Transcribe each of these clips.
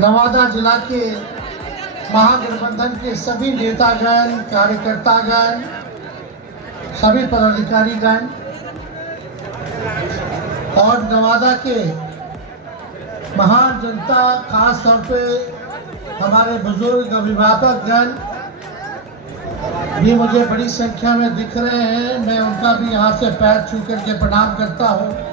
नवादा जिला के महागठबंधन के सभी नेतागण, कार्यकर्तागण, सभी पदाधिकारीगण और नवादा के महान जनता, खास तौर पे हमारे बुजुर्ग अभिभावकगण भी मुझे बड़ी संख्या में दिख रहे हैं। मैं उनका भी यहाँ से पैर छू करके प्रणाम करता हूँ।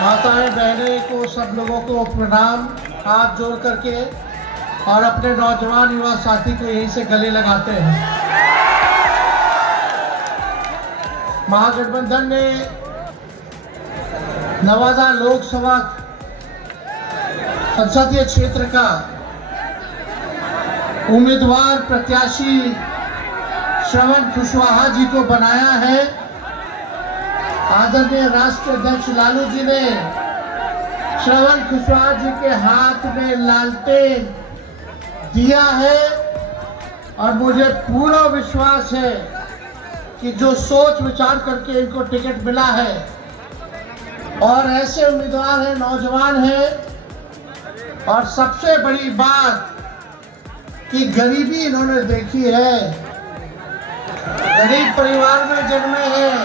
माताएं, बहनें को, सब लोगों को प्रणाम हाथ जोड़ करके, और अपने नौजवान युवा साथी को यहीं से गले लगाते हैं। महागठबंधन ने नवादा लोकसभा संसदीय क्षेत्र का उम्मीदवार प्रत्याशी श्रवण कुशवाहा जी को बनाया है। आदरणीय राष्ट्रीय अध्यक्ष लालू जी ने श्रवण कुशवाहा जी के हाथ में लालटेन दिया है, और मुझे पूरा विश्वास है कि जो सोच विचार करके इनको टिकट मिला है, और ऐसे उम्मीदवार हैं, नौजवान हैं, और सबसे बड़ी बात कि गरीबी इन्होंने देखी है, गरीब परिवार में जन्मे हैं,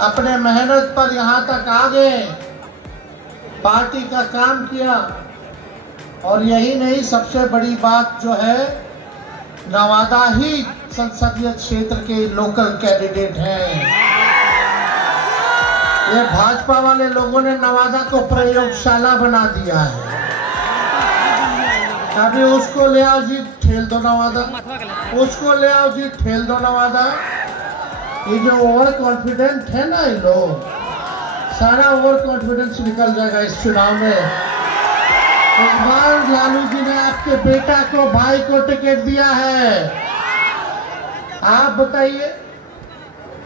अपने मेहनत पर यहाँ तक आ गए, पार्टी का काम किया, और यही नहीं, सबसे बड़ी बात जो है, नवादा ही संसदीय क्षेत्र के लोकल कैंडिडेट हैं। ये भाजपा वाले लोगों ने नवादा को प्रयोगशाला बना दिया है। अभी उसको ले आओ जी, ठेल दो नवादा, उसको ले आओ जी, ठेल दो नवादा। ये जो ओवर कॉन्फिडेंट है ना, ये लोग, सारा ओवर कॉन्फिडेंस निकल जाएगा इस चुनाव में। इस बार लालू जी ने आपके बेटा को, भाई को टिकट दिया है। आप बताइए,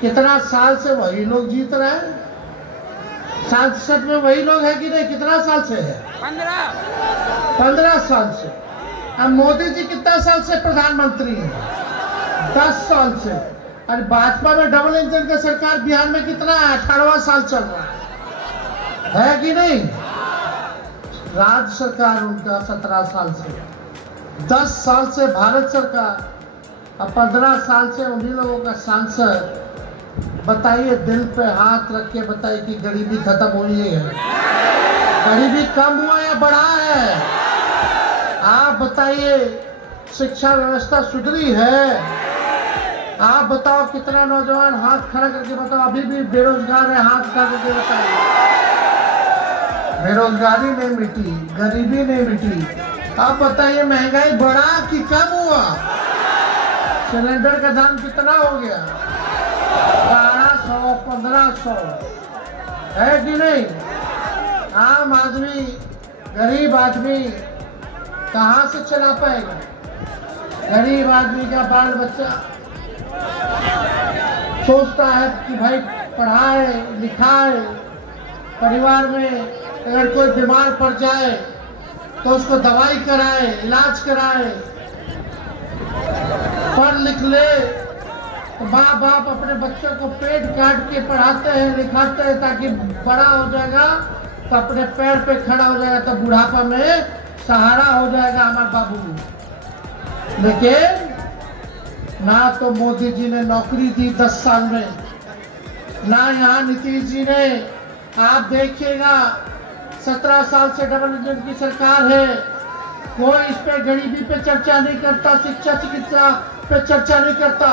कितना साल से वही लोग जीत रहे हैं? सांसद में वही लोग हैं कि नहीं? कितना साल से है? 15 साल से। अब मोदी जी कितना साल से प्रधानमंत्री हैं? 10 साल से। अरे भाजपा में डबल इंजन का सरकार बिहार में कितना है? 18वां साल चल रहा है कि नहीं? राज्य सरकार उनका 17 साल से, 10 साल से भारत सरकार, अब 15 साल से उन्हीं लोगों का सांसद। बताइए, दिल पे हाथ रख के बताइए कि गरीबी खत्म हुई है, गरीबी कम हुआ या बढ़ा है? आप बताइए, शिक्षा व्यवस्था सुधरी है? आप बताओ, कितना नौजवान हाथ खड़ा करके बताओ, अभी भी बेरोजगार है, हाथ खड़ा करके बताइए। बेरोजगारी नहीं मिटी, गरीबी नहीं मिटी। आप बताइए, महंगाई बढ़ा कि कम हुआ? सिलेंडर का दाम कितना हो गया? 1200, 1500 है कि नहीं? आम आदमी, गरीब आदमी कहाँ से चला पाएगा? गरीब आदमी का बाल बच्चा सोचता है कि भाई पढ़ाए लिखाए, परिवार में अगर कोई बीमार पड़ जाए तो उसको दवाई कराए, इलाज कराए, पढ़ लिख ले। तो माँ बाप अपने बच्चों को पेट काट के पढ़ाते हैं, लिखाते हैं, ताकि बड़ा हो जाएगा तो अपने पैर पे खड़ा हो जाएगा, तो बुढ़ापा में सहारा हो जाएगा हमारे बाबू। लेकिन ना तो मोदी जी ने नौकरी दी 10 साल में, ना यहाँ नीतीश जी ने। आप देखिएगा, 17 साल से डबल इंजन की सरकार है, कोई इस पे गरीबी पे चर्चा नहीं करता, शिक्षा चिकित्सा पे चर्चा नहीं करता,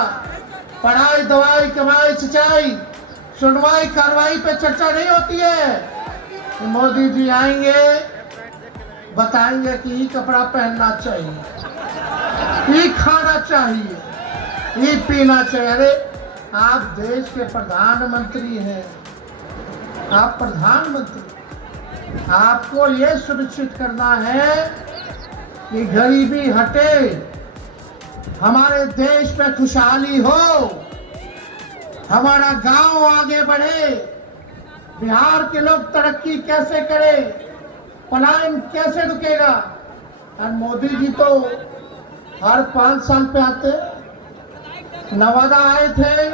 पढ़ाई दवाई कमाई सिंचाई सुनवाई कार्रवाई पे चर्चा नहीं होती है। मोदी जी आएंगे, बताएंगे कि ये कपड़ा पहनना चाहिए, ये खाना चाहिए, ये पीना चाहिए। अरे आप देश के प्रधानमंत्री हैं, आप प्रधानमंत्री, आपको ये सुनिश्चित करना है कि गरीबी हटे, हमारे देश पे खुशहाली हो, हमारा गांव आगे बढ़े, बिहार के लोग तरक्की कैसे करें, पलायन कैसे रुकेगा। और मोदी जी तो हर 5 साल पे आते, नवादा आए थे,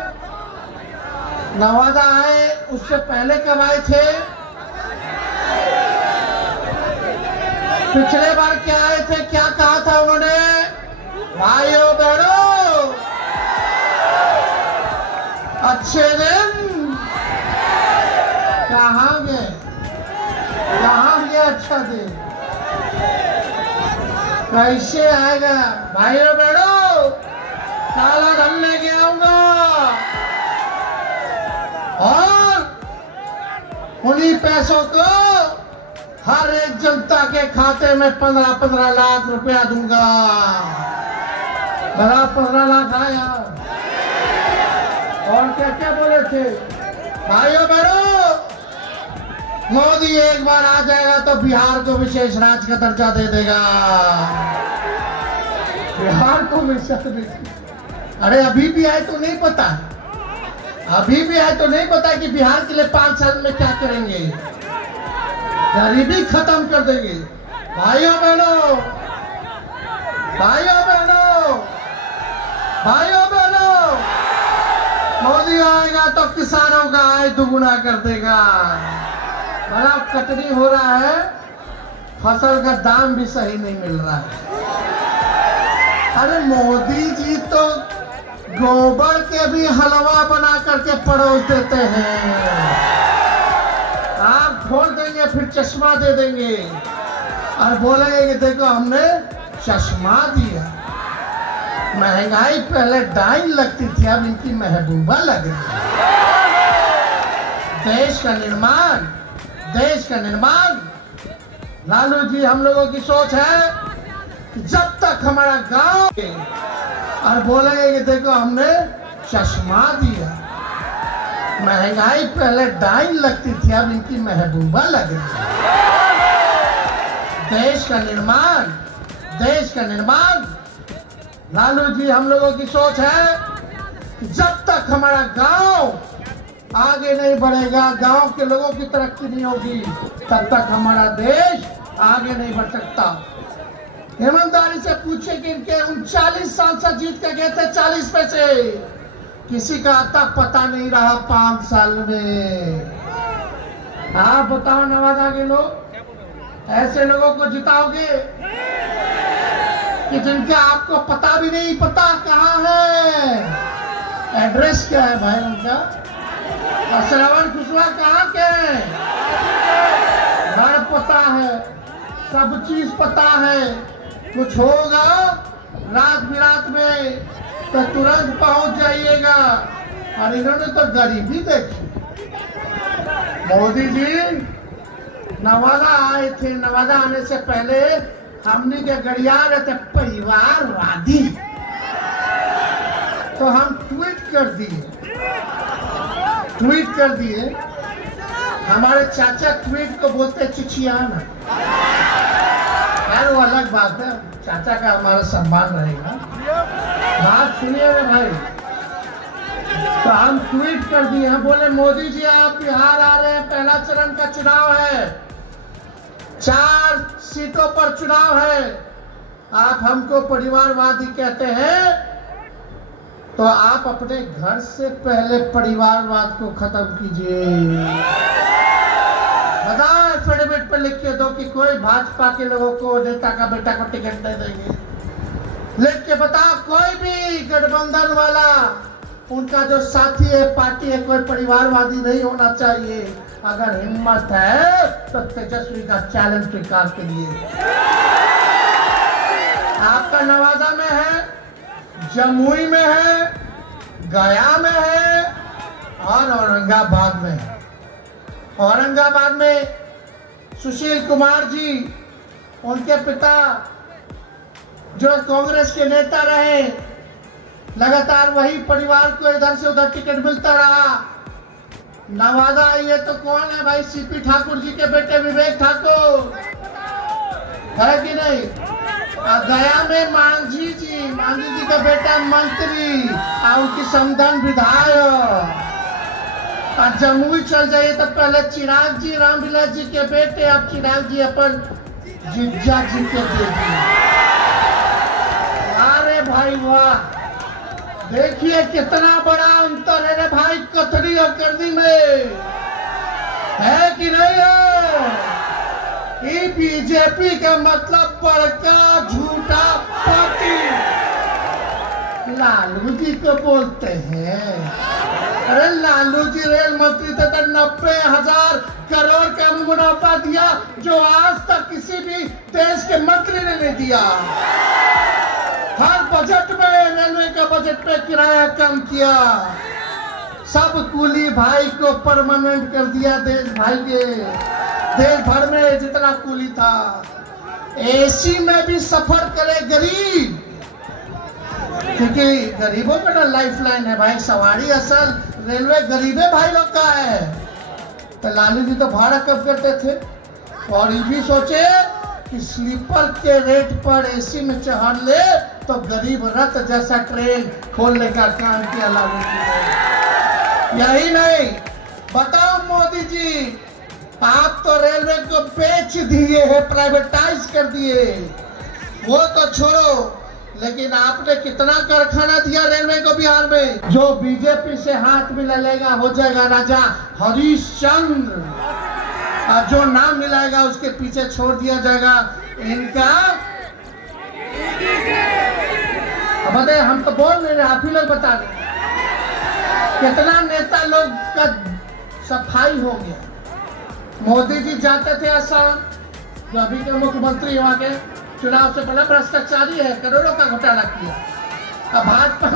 नवादा आए, उससे पहले कब आए थे? पिछले बार क्या आए थे, क्या कहा था उन्होंने? भाइयों बहनों, अच्छे दिन कहाँ गए, कहाँ गया अच्छा दिन? कैसे आएगा? भाइयों बहनों, काला धन लेके आऊंगा और उन्हीं पैसों को हर एक जनता के खाते में 15-15 लाख रुपया दूंगा। बड़ा 15 लाख आया। और क्या क्या बोले थे? भाइयों बहनों, मोदी एक बार आ जाएगा तो बिहार को विशेष राज्य का दर्जा दे देगा। बिहार को विशेष, अरे अभी भी आए तो नहीं पता, अभी भी आए तो नहीं पता कि बिहार के लिए 5 साल में क्या करेंगे। गरीबी खत्म कर देंगे। भाइयों बहनों, भाइयों बहनों, भाइयों बहनों, मोदी आएगा तो किसानों का आय दुगुना कर देगा। बड़ा कटनी हो रहा है, फसल का दाम भी सही नहीं मिल रहा है। अरे मोदी जी तो गोबर के भी हलवा बना करके परोस देते हैं। आप खोल देंगे फिर चश्मा दे देंगे और बोलेंगे कि देखो हमने चश्मा दिया। महंगाई पहले डाइन लगती थी, अब इनकी महबूबा लग रही है। देश का निर्माण, देश का निर्माण, लालू जी हम लोगों की सोच है कि जब तक हमारा गांव और बोलेंगे कि देखो हमने चश्मा दिया। महंगाई पहले डाइन लगती थी, अब इनकी महबूबा लग रही है। देश का निर्माण, देश का निर्माण, लालू जी हम लोगों की सोच है कि जब तक हमारा गांव आगे नहीं बढ़ेगा, गांव के लोगों की तरक्की नहीं होगी, तब तक हमारा देश आगे नहीं बढ़ सकता। ईमानदारी से पूछे कि इनके 39 सांसद जीत के गए थे 40 में से किसी का आता पता नहीं रहा 5 साल में। आप बताओ नवादा के लोग ऐसे लोगों को जिताओगे कि जिनके आपको पता भी नहीं पता कहाँ है, एड्रेस क्या है भाई उनका, श्रवण कुशवाहा कहाँ के हैं, घर पता है, सब चीज पता है। कुछ होगा रात बिरात में तो तुरंत पहुंच जाइएगा। और इन्होंने तो गरीबी देखी। मोदी जी नवादा आए थे, नवादा आने से पहले हमने के गड़िया रहे थे परिवारवादी, तो हम ट्वीट कर दिए। हमारे चाचा ट्वीट को बोलते चिचियाना, यार वो अलग बात है, चाचा का हमारा सम्मान रहेगा। बात सुनिएगा भाई। तो हम ट्वीट कर दिए हैं, बोले मोदी जी आप बिहार आ रहे हैं, पहला चरण का चुनाव है, 4 सीटों पर चुनाव है, आप हमको परिवारवादी कहते हैं, तो आप अपने घर से पहले परिवारवाद को खत्म कीजिए। बताओ एफिडेविट पे लिख के दो कि कोई भाजपा के लोगों को, नेता का बेटा को टिकट नहीं देंगे। लिख के बताओ कोई भी गठबंधन वाला, उनका जो साथी है, पार्टी है, कोई परिवारवादी नहीं होना चाहिए। अगर हिम्मत है तो तेजस्वी का चैलेंज स्वीकार करिए। आपका नवादा में है, जमुई में है, गया में है और औरंगाबाद में है। औरंगाबाद में सुशील कुमार जी, उनके पिता जो कांग्रेस के नेता रहे, लगातार वही परिवार को इधर से उधर टिकट मिलता रहा। नवादा आइए तो कौन है भाई? सीपी ठाकुर जी के बेटे विवेक ठाकुर है कि नहीं? गया में मांझी जी का बेटा मंत्री और उनकी समधन विधायक। और जमुई चल जाइए तो पहले चिराग जी, रामविलास जी के बेटे, अब चिराग जी अपन जिज्जा जी के बेटे। अरे भाई वाह, देखिए कितना बड़ा अंतर है रे भाई कथनी और करनी में, है कि नहीं है? ये बीजेपी का मतलब बड़का झूठा पार्टी। लालू जी को बोलते हैं, अरे लालू जी रेल मंत्री थे तो 90,000 करोड़ का मुनाफा दिया जो आज तक किसी भी देश के मंत्री ने नहीं दिया। हर बजट में रेलवे का बजट पे किराया कम किया, सब कूली भाई को परमानेंट कर दिया। देश भर में जितना कूली था, एसी में भी सफर करे गरीब, क्योंकि गरीबों का ना लाइफ लाइन है भाई। सवारी असल रेलवे गरीबे भाई लोग का है। तो लालू जी तो भाड़ा कम करते थे और ये भी सोचे कि स्लीपर के रेट पर एसी में चढ़ ले तो गरीब रथ जैसा ट्रेन खोलने का काम किया लालू जी ने। यही नहीं, बताओ मोदी जी, आप तो रेलवे को बेच दिए हैं, प्राइवेटाइज कर दिए। वो तो छोड़ो, लेकिन आपने कितना कारखाना दिया रेलवे को बिहार में। जो बीजेपी से हाथ मिला लेगा हो जाएगा राजा हरिश्चंद्र, और जो नाम मिलाएगा उसके पीछे छोड़ दिया जाएगा इनका। अब बताइए, हम तो बोल नहीं रहे, आप ही लोग बता रहे कितना नेता लोग का सफाई हो गया। मोदी जी जाते थे आसाम, जो अभी के मुख्यमंत्री वहां के, चुनाव से पहले भ्रष्टाचारी है, करोड़ों का घोटाला किया। अब भाजपा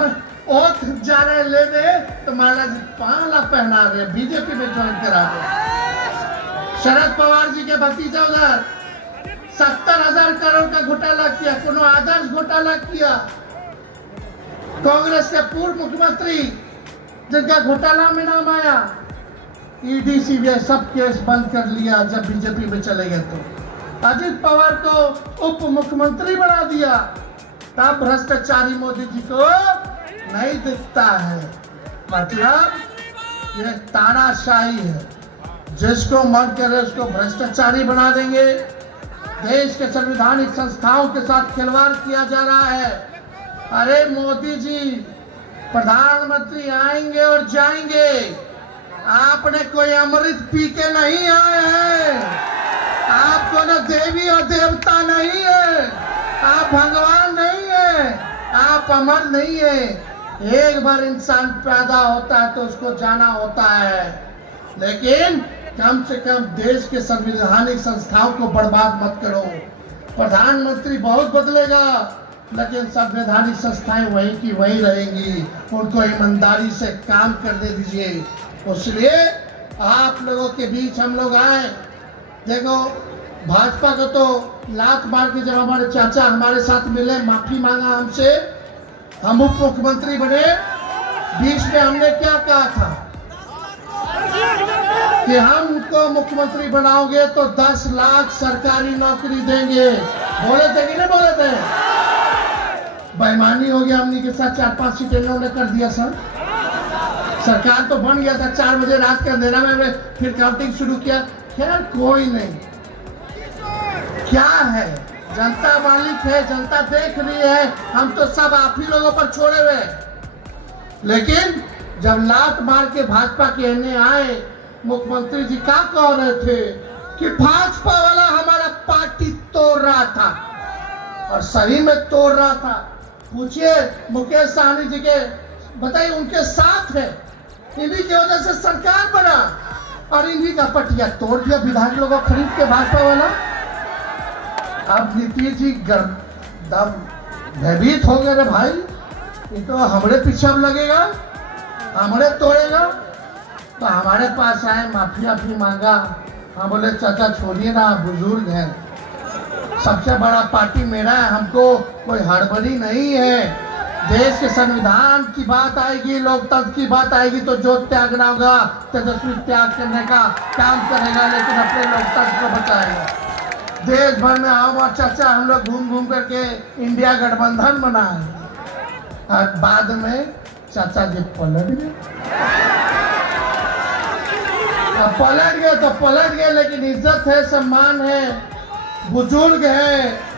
ओथ जा रहे लेने तो महाराज 5 लाख पहना रहे, बीजेपी में ज्वाइन करा रहे। शरद पवार जी के भतीजा उधर 70,000 करोड़ का घोटाला किया, कोनो आदर्श घोटाला किया। कांग्रेस के पूर्व मुख्यमंत्री जिनका घोटाला में नाम आया, ईडी सीबीआई सब केस बंद कर लिया जब बीजेपी में चले गए। तो अजित पवार को उप मुख्यमंत्री बना दिया, तब भ्रष्टाचारी मोदी जी को नहीं दिखता है। मतलब ये तानाशाही है, जिसको मन करे उसको भ्रष्टाचारी बना देंगे। देश के संवैधानिक संस्थाओं के साथ खिलवाड़ किया जा रहा है। अरे मोदी जी, प्रधानमंत्री आएंगे और जाएंगे, आपने कोई अमृत पी के नहीं आए हैं। आप कोई देवी और देवता नहीं है, आप भगवान नहीं है, आप अमर नहीं है। एक बार इंसान पैदा होता है तो उसको जाना होता है, लेकिन कम से कम देश के संवैधानिक संस्थाओं को बर्बाद मत करो। प्रधानमंत्री बहुत बदलेगा, लेकिन संवैधानिक संस्थाएं वही की वही रहेंगी। उनको ईमानदारी से काम करने दीजिए। इसलिए आप लोगों के बीच हम लोग आए। देखो, भाजपा को तो लात मार के जब हमारे चाचा हमारे साथ मिले, माफी मांगा हमसे, हम उप मुख्यमंत्री बने, बीच में हमने क्या कहा था कि हम उनको मुख्यमंत्री बनाओगे तो 10 लाख सरकारी नौकरी देंगे। बोले थे कि नहीं बोले थे? बेईमानी हो गया, हमने के साथ 4-5 सीटें इन्होंने कर दिया। सर सरकार तो बन गया था, 4 बजे रात के अंधेरा में हमने फिर काउंटिंग शुरू किया। खैर कोई नहीं, क्या है, जनता मालिक है, जनता देख रही है, हम तो सब आप ही लोगों पर छोड़े हुए। लेकिन जब लात मार के भाजपा कहने आए, मुख्यमंत्री जी क्या कह रहे थे कि भाजपा वाला हमारा पार्टी तोड़ रहा था, और सही में तोड़ रहा था। पूछिए मुकेश सहनी जी के, बताइए, उनके साथ है, इन्हीं की वजह से सरकार बना, और इन्हीं का पटिया तोड़ दिया विधायक लोगों को खरीद के भाजपा वाला। अब नीतीश जी दम भयभीत हो गए, रे भाई ये तो हमारे पीछे अब लगेगा, हमारे तोड़ेगा। तो हमारे पास आए, माफी मांगा। हम बोले चाचा छोड़िए ना, बुजुर्ग हैं, सबसे बड़ा पार्टी मेरा है, हमको कोई हड़बड़ी नहीं है। देश के संविधान की बात आएगी, लोकतंत्र की बात आएगी तो जो त्यागना होगा तेजस्वी त्याग करने का काम करेगा, लेकिन अपने लोकतंत्र को बचाएगा। देश भर में हम और चाचा हम लोग घूम घूम करके इंडिया गठबंधन बनाए, और बाद में चाचा जी पलट गए। पलट गए तो पलट गए, लेकिन इज्जत है, सम्मान है, बुजुर्ग है।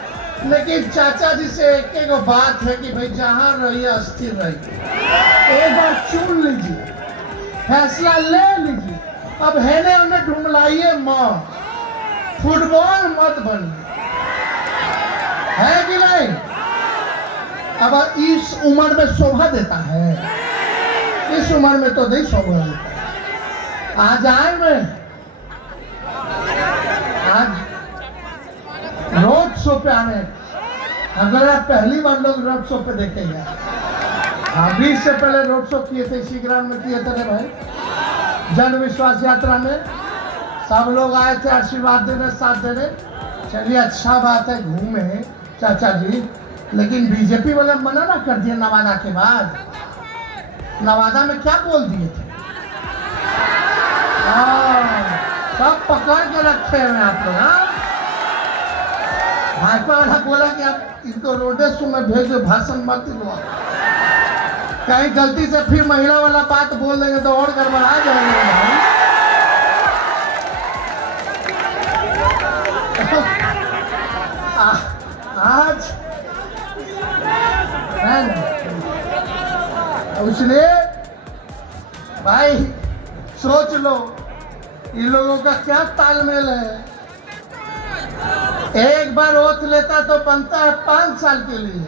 लेकिन चाचा जी से एक बात है कि भाई जहां रहिए अस्थिर रहिए, एक बार चुन लीजिए, फैसला ले लीजिए। अब है ने उन्हें ढूंढलाइए माँ, फुटबॉल मत बनिए, है कि नहीं? अब इस उम्र में शोभा देता है, इस उम्र में तो नहीं शोभा देता। आज आए मैं, आज रोड शो पे आने, अगर आप पहली बार लोग रोड शो पे देखेंगे, अभी इससे पहले रोड शो किए थे, इसी ग्राउंड में किए थे भाई, जन विश्वास यात्रा में सब लोग आए थे आशीर्वाद देने, साथ देने। चलिए अच्छा बात है, घूमे चाचा जी, लेकिन बीजेपी वाले मना ना कर दिए नवादा के बाद। नवादा में क्या बोल दिए थे? सब पकड़ के रखे हैं आप लोग। भाजपा वाला बोला कि आप इनको रोडेशो में भेजो, भाषण मत दिलवा, कहीं गलती से फिर महिला वाला बात बोल देंगे तो और गड़बड़ा जाएंगे। आज इसलिए भाई सोच लो, इन लोगों का क्या तालमेल है। एक बार ओथ लेता तो बनता है 5 साल के लिए।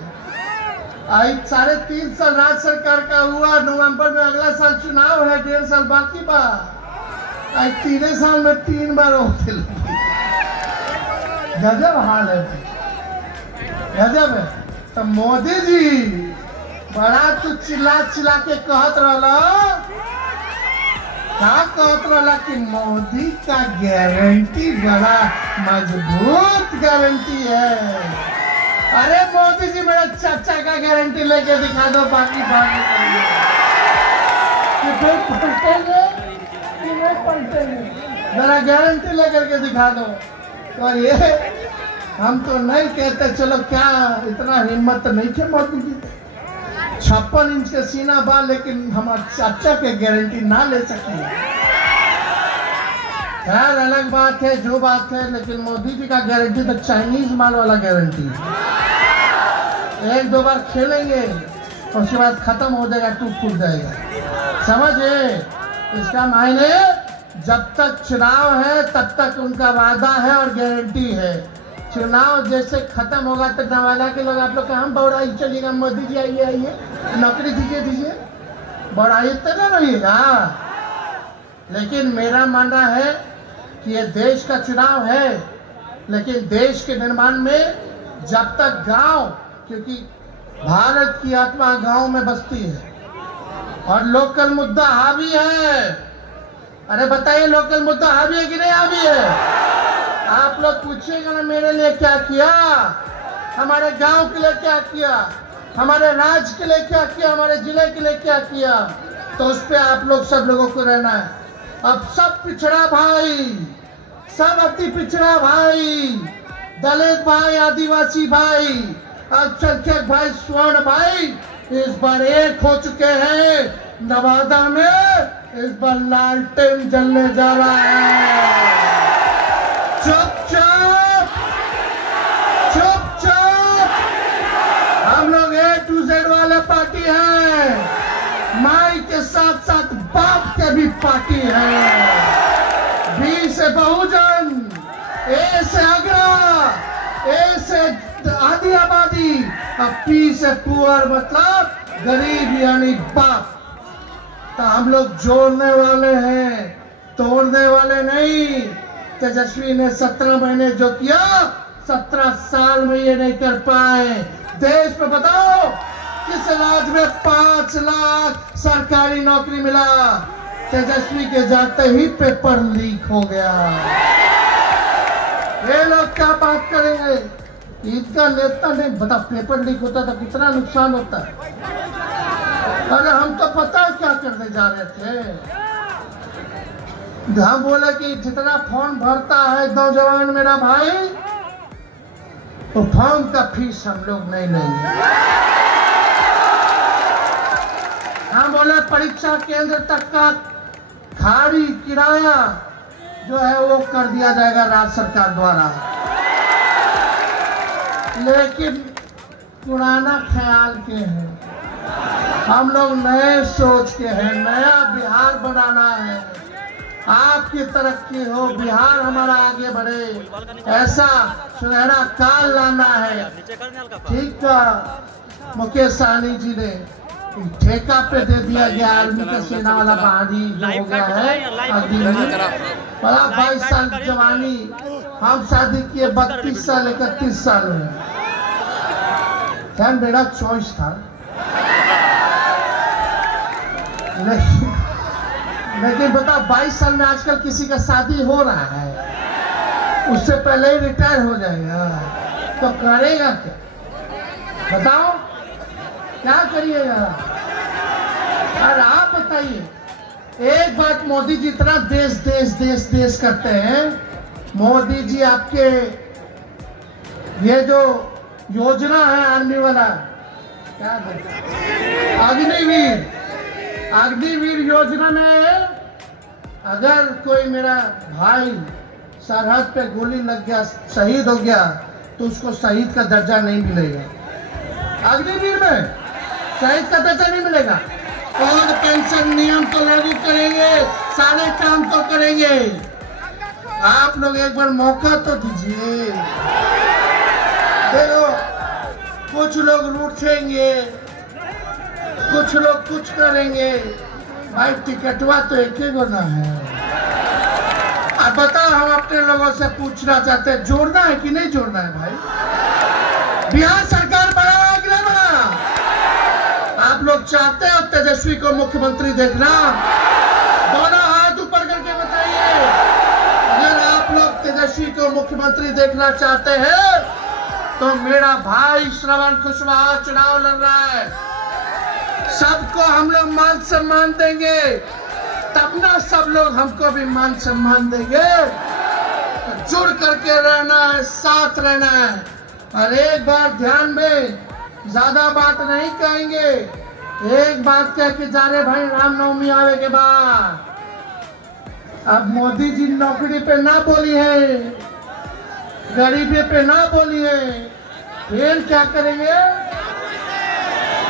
आज 3.5 साल राज्य सरकार का हुआ, नवंबर में अगला साल चुनाव है, 1.5 साल बाकी बा। आज 3 साल में 3 बार ओथ लेती, गजब हाल है, गजब है। तो मोदी जी बड़ा तू चिल्ला चिल्ला के कहत रहला, क्या कहत रहला कि मोदी का गारंटी बड़ा मजबूत गारंटी है। अरे मोदी जी मेरा चाचा का गारंटी लेके दिखा दो, बाकी बात पलटेंगे कि नहीं पलटेंगे, जरा गारंटी लेकर के दिखा दो। तो ये हम तो नहीं कहते, चलो क्या इतना हिम्मत तो नहीं थे मोदी जी, 56 इंच के सीना बा, लेकिन हमारे चाचा के गारंटी ना ले सके। खैर अलग बात है, जो बात है, लेकिन मोदी जी का गारंटी तो चाइनीज माल वाला गारंटी है। 1-2 बार खेलेंगे और उसके बाद खत्म हो जाएगा, टूट फूट जाएगा, समझे? इसका मायने जब तक चुनाव है तब तक उनका वादा है और गारंटी है। चुनाव जैसे खत्म होगा तो नवादा के लोग आप लोग कहाँ बौड़ाई चलिएगा, मोदी जी आइए आइए नौकरी दीजिए दीजिए, बौड़ाई तो ना रहिएगा। लेकिन मेरा मानना है कि ये देश का चुनाव है, लेकिन देश के निर्माण में जब तक गांव, क्योंकि भारत की आत्मा गांव में बसती है और लोकल मुद्दा हावी है। अरे बताइए, लोकल मुद्दा हावी है कि नहीं हावी है? आप लोग पूछिएगा ना मेरे लिए क्या किया, हमारे गांव के लिए क्या किया, हमारे राज्य के लिए क्या किया, हमारे जिले के लिए क्या किया, तो उस पे आप लोग सब लोगों को रहना है। अब सब पिछड़ा भाई, सब अति पिछड़ा भाई, दलित भाई, आदिवासी भाई, अल्पसंख्यक भाई, स्वर्ण भाई इस बार एक हो चुके हैं। नवादा में इस बार लालटेन जलने जा रहा है। चुपचाप चुपचाप, हम लोग A to Z वाले पार्टी है, माई के साथ साथ बाप के भी पार्टी है। B से बहुजन, A से आगरा, A से आदि आबादी, अब P से पुअर मतलब गरीब यानी बाप। तो हम लोग जोड़ने वाले हैं, तोड़ने वाले नहीं। तेजस्वी ने 17 महीने जो किया, 17 साल में ये नहीं कर पाए। देश में बताओ किस राज्य में 5 लाख सरकारी नौकरी मिला? तेजस्वी के जाते ही पेपर लीक हो गया। ये लोग क्या बात करेंगे? इनका नेता नहीं बता, पेपर लीक होता तो कितना नुकसान होता। अरे हम तो पता है क्या करने जा रहे थे। हम बोले कि जितना फॉर्म भरता है नौजवान मेरा भाई, तो फॉर्म का फीस हम लोग नहीं लेंगे। हम बोले परीक्षा केंद्र तक का खाड़ी किराया जो है वो कर दिया जाएगा राज्य सरकार द्वारा। लेकिन पुराना ख्याल के हैं, हम लोग नए सोच के हैं, नया बिहार बनाना है। आपकी तरक्की हो, बिहार हमारा आगे बढ़े, ऐसा सुनहरा काल लाना है। ठीक था, मुकेश सहनी जी ने ठेका पे दे दिया गया आर्मी का सेना वाला बहाली हो गया है। बड़ा 22 साल की जवानी, हम शादी किए 32 साल 31 साल में। खैर मेरा चॉइस था, लेकिन बताओ 22 साल में आजकल किसी का शादी हो रहा है, उससे पहले ही रिटायर हो जाएगा तो करेगा क्या? बताओ क्या करिएगा? और आप बताइए एक बात, मोदी जी इतना देश देश देश देश करते हैं। मोदी जी आपके ये जो योजना है आर्मी वाला, क्या अग्निवीर, अग्निवीर योजना में अगर कोई मेरा भाई सरहद पे गोली लग गया, शहीद हो गया, तो उसको शहीद का दर्जा नहीं मिलेगा। अग्निवीर में शहीद का दर्जा नहीं मिलेगा। और पेंशन नियम तो लागू करेंगे, सारे काम तो करेंगे। आप लोग एक बार मौका तो दीजिए। देखो कुछ लोग रूठेंगे, कुछ लोग कुछ करेंगे, भाई टिकटवा तो एक ही गोना है। अब बताओ, हम अपने लोगों से पूछना चाहते हैं, जोड़ना है कि नहीं जोड़ना है? भाई बिहार सरकार बड़ा है कि नहीं बड़ा? आप लोग चाहते हो तेजस्वी को मुख्यमंत्री देखना? दोनों हाथ ऊपर करके बताइए। अगर आप लोग तेजस्वी को मुख्यमंत्री देखना चाहते हैं तो मेरा भाई श्रवण कुशवाहा चुनाव लड़ रहा है। सबको हम लोग मान सम्मान देंगे, तब ना सब लोग हमको भी मान सम्मान देंगे। तो जुड़ करके रहना है, साथ रहना है। और एक बार ध्यान में, ज्यादा बात नहीं कहेंगे, एक बात कह के जा रहे भाई, रामनवमी आवे के बाद अब मोदी जी नौकरी पे ना बोली है, गरीबी पे ना बोली है, फिर क्या करेंगे?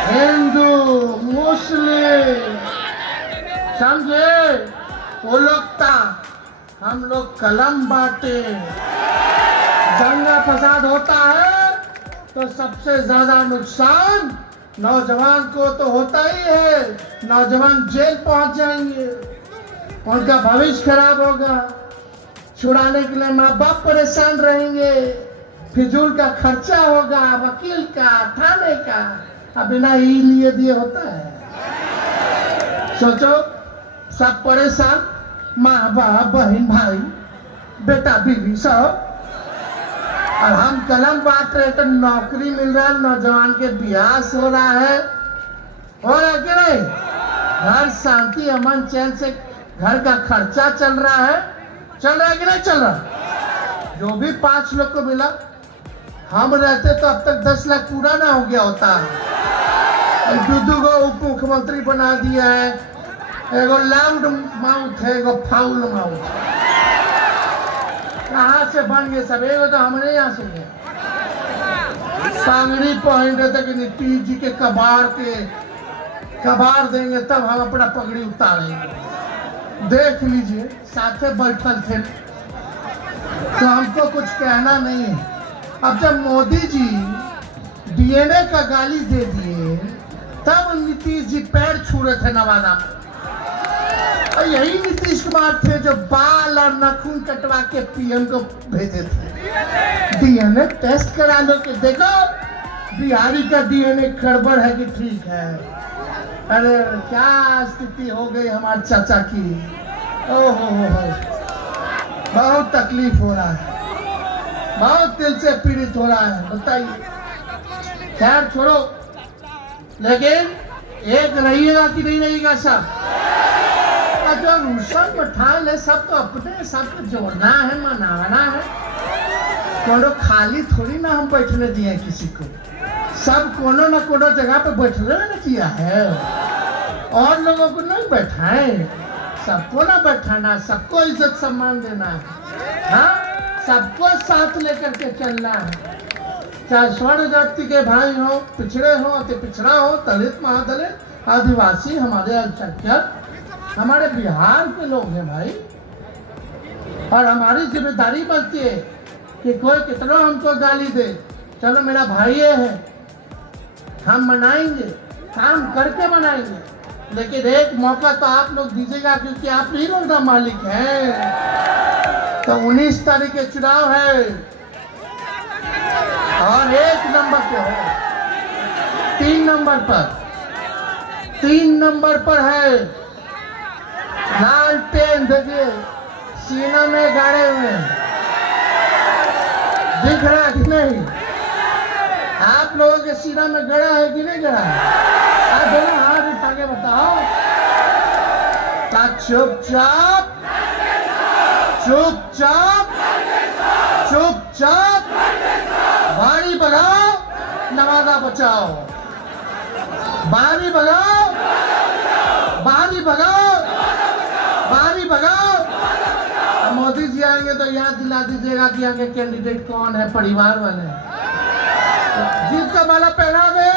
हिंदू मुस्लिम समझे, वो लोग था, हम लोग कलम बांटे। दंगा फसाद होता है तो सबसे ज्यादा नुकसान नौजवान को तो होता ही है। नौजवान जेल पहुंच जाएंगे, उनका भविष्य खराब होगा, छुड़ाने के लिए माँ बाप परेशान रहेंगे, फिजूल का खर्चा होगा, वकील का, थाने का, अब बिना ही लिए दिए होता है। सोचो सब परेशान, माँ बाप बहन भाई बेटा बीवी सब, और हम कलम बांट रहे तो नौकरी मिल रहा है, नौजवान के ब्याह हो रहा है, हो रहा कि नहीं? घर शांति अमन चैन से घर का खर्चा चल रहा है, चल रहा है कि नहीं चल रहा? जो भी 5 लोग को मिला, हम रहते तो अब तक 10 लाख पूरा ना हो गया होता है। दूधू को उप मुख्यमंत्री बना दिया है, एगो लैंड माउथ है, एगो फाउल माउथ। कहाँ से बन गए सब? एगो तो हमने यहाँ से गए, सांगड़ी पहन रहे थे कि नीतीश जी के कबार देंगे तब हम अपना पगड़ी उतारेंगे। देख लीजिए साथे बैठल थे, तो हमको कुछ कहना नहीं है। अब जब मोदी जी डीएनए का गाली दे दिए, तब नीतीश जी पैर छू रहे थे नवादा में। और यही नीतीश कुमार थे जो बाल और नाखून कटवा के पीएम को भेजे थे। डीएनए टेस्ट करा लो कि देखो बिहारी का डीएनए गड़बड़ है कि ठीक है। अरे क्या स्थिति हो गई हमारे चाचा की, ओहो बहुत तकलीफ हो रहा है, बहुत दिल से पीड़ित हो रहा है। बताइए, खैर छोड़ो, लेकिन एक रहिएगा कि नहीं रहिएगा सब? जो रूसन बैठाल है सब तो अपने, सबको जोड़ना है, मनाना है। कोनो खाली थोड़ी ना हम बैठने दिए किसी को, सब कोनो ना कोनो जगह पे बैठने ना किया है, और लोगों को नहीं बैठाए, सबको ना बैठाना, सबको इज्जत सम्मान देना है, हाँ सबको साथ लेकर के चलना है। चाहे स्वर्ण जाति के भाई हो, पिछड़े हो, अति पिछड़ा हो, दलित महादलित आदिवासी, हमारे अल्पसंख्यक, हमारे बिहार के लोग हैं भाई, और हमारी जिम्मेदारी बनती है कि कोई कितना हमको गाली दे, चलो मेरा भाई है, हम मनाएंगे, काम करके मनाएंगे, लेकिन एक मौका तो आप लोग दीजिएगा क्योंकि आप ही लोग ना मालिक हैं। तो 19 तारीख के चुनाव है और 1 नंबर पे है, 3 नंबर पर है लालटेन, देखिए सीना में गाड़े हुए दिख रहा है कि नहीं? आप लोगों के सीना में गड़ा है कि नहीं गड़ा? आप दोनों हाथ उठा के बताओ। चुपचाप बारी भगाओ, नवादा बचाओ, बारी भगाओ, बारी भगाओ, बारी भगाओ। मोदी जी आएंगे तो याद दिला दीजिएगा कि आगे कैंडिडेट कौन है, परिवार वाले। जीत का माला पहना दे,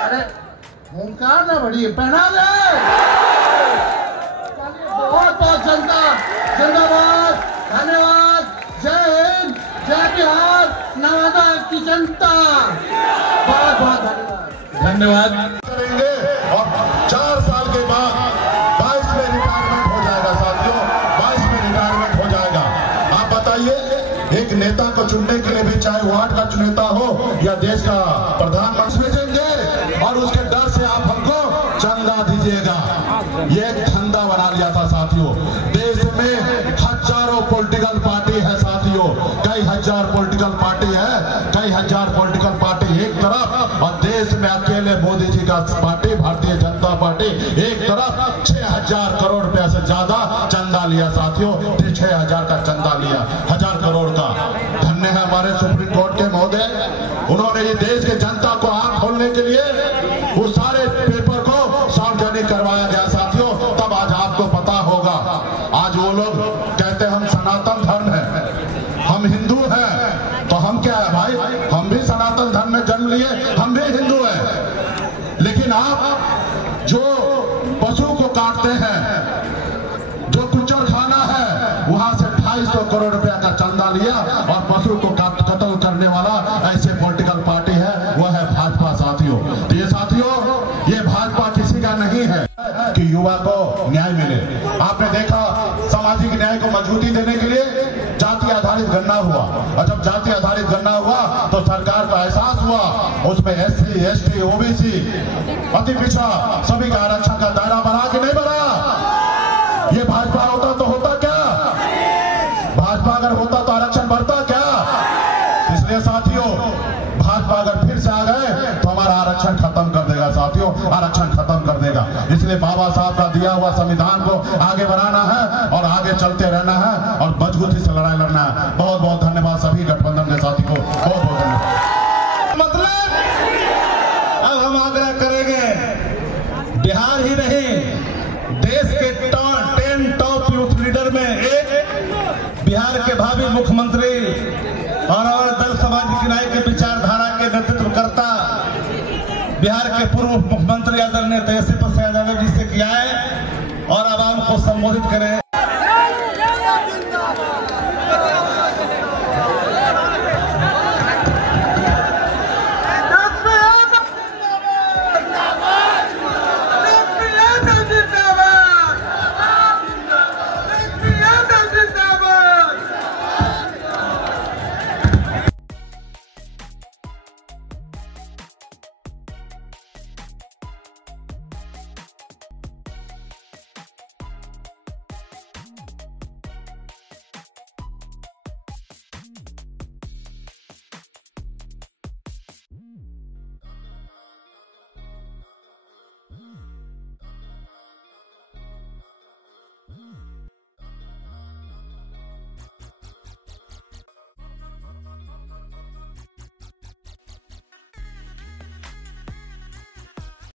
अरे हुंकार ना बढ़िए, पहना दे। बहुत बहुत जनता जिंदाबाद, धन्यवाद, जय हिंद, जय बिहार, नवादा की जनता, बहुत बहुत धन्यवाद। करेंगे और 4 साल के बाद 22 में रिटायरमेंट हो जाएगा साथियों, 22 में रिटायरमेंट हो जाएगा। आप बताइए, एक नेता को चुनने के लिए भी चाहे वार्ड का चुनेता हो या देश का प्रधानमंत्री भेजेंगे और उसके डर से आप हमको चंदा दीजिएगा। ये एक धंधा बना लिया था साथियों। देश में हजारों पॉलिटिकल पार्टी है साथियों, कई हजार पॉलिटिकल पार्टी है, कई हजार पॉलिटिकल पार्टी एक तरफ और देश में अकेले मोदी जी का पार्टी भारतीय जनता पार्टी एक तरफ 6000 करोड़ रुपया से ज्यादा चंदा लिया साथियों, 6000 का चंदा लिया, 1000 करोड़ का। धन्य है हमारे सुप्रीम कोर्ट के महोदय, उन्होंने ये देश के जनता को आंख खोलने के लिए उस सारे पेपर को सार्वजनिक करवाया गया साथियों। तब आज आपको पता होगा, आज वो लोग कहते हम सनातन धर्म है, हम हिंदू हैं, तो हम क्या है भाई, हम भी सनातन धर्म में जन्म लिए, हम भी हिंदू हैं। लेकिन आप जो पशु को काटते हैं, जो कुचर खाना है, वहां से 250 करोड़ रुपया का चंदा लिया और पशु को कत्ल करने वाला ऐसे पॉलिटिकल पार्टी है, वो है भाजपा साथियों। तो ये साथियों, ये भाजपा किसी का नहीं है कि युवा को न्याय मिले। आपने देखा सामाजिक न्याय को मजबूती देने के लिए जाति आधारित गणना हुआ, और जब जाति आधारित गणना हुआ तो सरकार को एहसास हुआ उसमें SC, ST, OBC, अति पिछड़ा सभी का आरक्षण का दायरा बढ़ा कि नहीं बढ़ा? ये भाजपा होता तो होता क्या? भाजपा अगर होता तो आरक्षण बढ़ता क्या? इसलिए साथियों, भाजपा अगर फिर से आ गए तो हमारा आरक्षण खत्म कर देगा साथियों, आरक्षण खत्म कर देगा। इसलिए बाबा साहब का दिया हुआ संविधान को आगे बढ़ाना है और आगे चलते रहना है और मजबूती से लड़ाई लड़ना है। बहुत बहुत धन्यवाद सभी गठबंधन के साथी को, बहुत बहुत धन्यवाद। मतलब अब हम आग्रह करेंगे, बिहार ही नहीं देश के 10 टॉप यूथ लीडर में एक बिहार के भावी मुख्यमंत्री और दल सामाजिक न्याय के विचारधारा के नेतृत्व करता बिहार के पूर्व मुख्यमंत्री आदरणीय तेजस्वी प्रसाद यादव जी से किया है और आवाम को संबोधित करें।